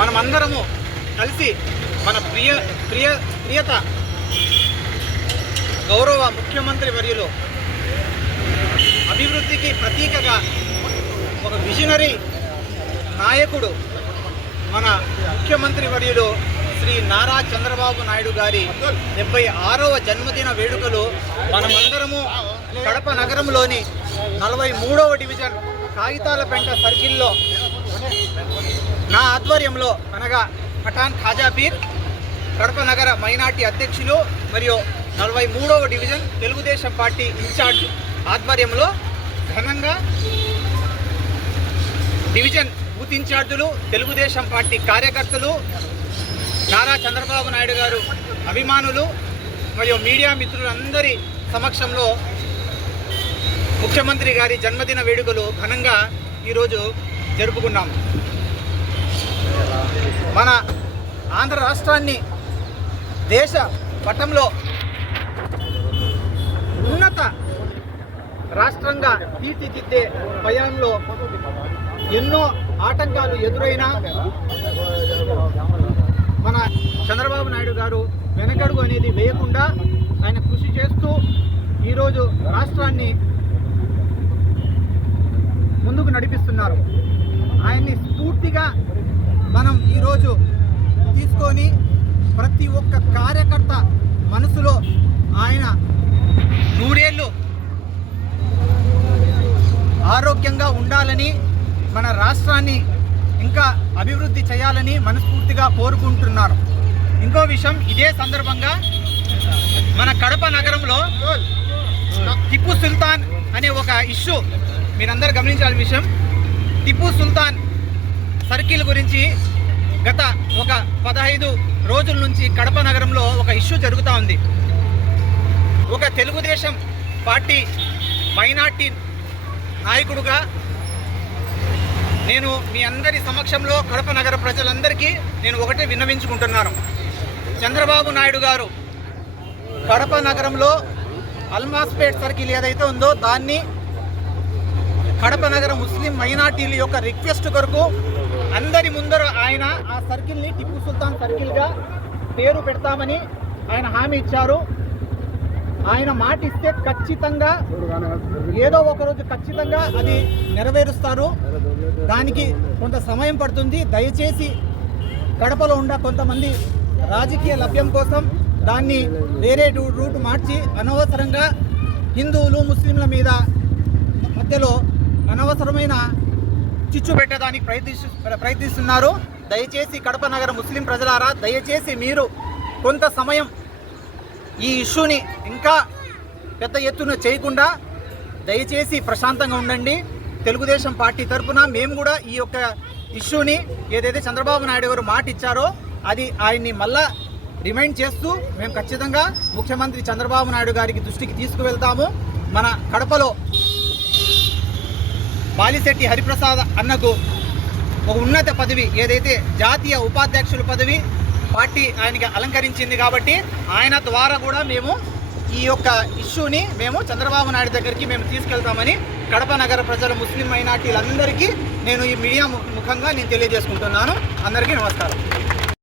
మనమందరము కలిసి మన ప్రియత గౌరవ ముఖ్యమంత్రి వర్యులు అభివృద్ధికి ప్రతీకగా ఒక విజనరీ నాయకుడు మన ముఖ్యమంత్రి వర్యులు శ్రీ నారా చంద్రబాబు నాయుడు గారి 76వ జన్మదిన వేడుకలు మనమందరము కడప నగరంలోని 43వ డివిజన్ కాగితాలపెంట సర్కిల్లో నా ఆధ్వర్యంలో అనగా పఠాన్ ఖాజాపీర్ కడప నగర మైనార్టీ అధ్యక్షులు మరియు 43వ డివిజన్ తెలుగుదేశం పార్టీ ఇన్ఛార్జ్ ఆధ్వర్యంలో ఘనంగా డివిజన్ బూత్ ఇన్ఛార్జులు తెలుగుదేశం పార్టీ కార్యకర్తలు నారా చంద్రబాబు నాయుడు గారు అభిమానులు మరియు మీడియా మిత్రులందరి సమక్షంలో ముఖ్యమంత్రి గారి జన్మదిన వేడుకలు ఘనంగా ఈరోజు జరుపుకున్నాము. మన ఆంధ్ర రాష్ట్రాన్ని దేశ పటంలో ఉన్నత రాష్ట్రంగా తీర్చిదిద్దే పయనంలో ఎన్నో ఆటంకాలు ఎదురైనా మన చంద్రబాబు నాయుడు గారు వెనకడుగు అనేది వేయకుండా ఆయన కృషి చేస్తూ ఈరోజు రాష్ట్రాన్ని ముందుకు నడిపిస్తున్నారు. ఆయన్ని స్ఫూర్తిగా మనం ఈరోజు తీసుకొని ప్రతి ఒక్క కార్యకర్త మనసులో ఆయన 100 ఏళ్ళు ఆరోగ్యంగా ఉండాలని, మన రాష్ట్రాన్ని ఇంకా అభివృద్ధి చేయాలని మనస్ఫూర్తిగా కోరుకుంటున్నారు. ఇంకో విషయం, ఇదే సందర్భంగా మన కడప నగరంలో టిప్పు సుల్తాన్ అనే ఒక ఇష్యూ మీరందరూ గమనించాల్సిన విషయం. టిప్పు సుల్తాన్ సర్కిల్ గురించి గత ఒక 15 రోజుల నుంచి కడప నగరంలో ఒక ఇష్యూ జరుగుతూ ఉంది. ఒక తెలుగుదేశం పార్టీ మైనార్టీ నాయకుడుగా నేను మీ అందరి సమక్షంలో కడప నగర ప్రజలందరికీ నేను ఒకటే విన్నవించుకుంటున్నాను. చంద్రబాబు నాయుడు గారు కడప నగరంలో అల్మాస్పేట్ సర్కిల్ ఏదైతే ఉందో దాన్ని కడప నగర ముస్లిం మైనార్టీల యొక్క రిక్వెస్ట్ కొరకు అందరి ముందర ఆయన ఆ సర్కిల్ని టిప్పు సుల్తాన్ సర్కిల్గా పేరు పెడతామని ఆయన హామీ ఇచ్చారు. ఆయన మాట ఇస్తే ఖచ్చితంగా ఏదో ఒకరోజు ఖచ్చితంగా అది నెరవేరుస్తారు. దానికి కొంత సమయం పడుతుంది. దయచేసి కడపలో ఉన్న కొంతమంది రాజకీయ లభ్యం కోసం దాన్ని వేరే రూట్ మార్చి అనవసరంగా హిందువులు ముస్లింల మీద మధ్యలో అనవసరమైన చిచ్చు పెట్టడానికి ప్రయత్నిస్తున్నారు. దయచేసి కడప నగర ముస్లిం ప్రజలారా, దయచేసి మీరు కొంత సమయం ఈ ఇష్యూని ఇంకా పెద్ద ఎత్తున చేయకుండా దయచేసి ప్రశాంతంగా ఉండండి. తెలుగుదేశం పార్టీ తరఫున మేము కూడా ఈ యొక్క ఇష్యూని ఏదైతే చంద్రబాబు నాయుడు గారు మాట ఇచ్చారో అది ఆయన్ని మళ్ళా రిమైండ్ చేస్తూ మేము ఖచ్చితంగా ముఖ్యమంత్రి చంద్రబాబు నాయుడు గారికి దృష్టికి తీసుకువెళ్తాము. మన కడపలో బాలిశెట్టి హరిప్రసాద్ అన్నకు ఒక ఉన్నత పదవి ఏదైతే జాతీయ ఉపాధ్యక్షుల పదవి పార్టీ ఆయనకి అలంకరించింది కాబట్టి ఆయన ద్వారా కూడా మేము ఈ యొక్క ఇష్యూని మేము చంద్రబాబు నాయుడు దగ్గరికి మేము తీసుకెళ్తామని కడప నగర ప్రజల ముస్లిం మైనార్టీలందరికీ నేను ఈ మీడియా ముఖంగా నేను తెలియజేసుకుంటున్నాను. అందరికీ నమస్కారం.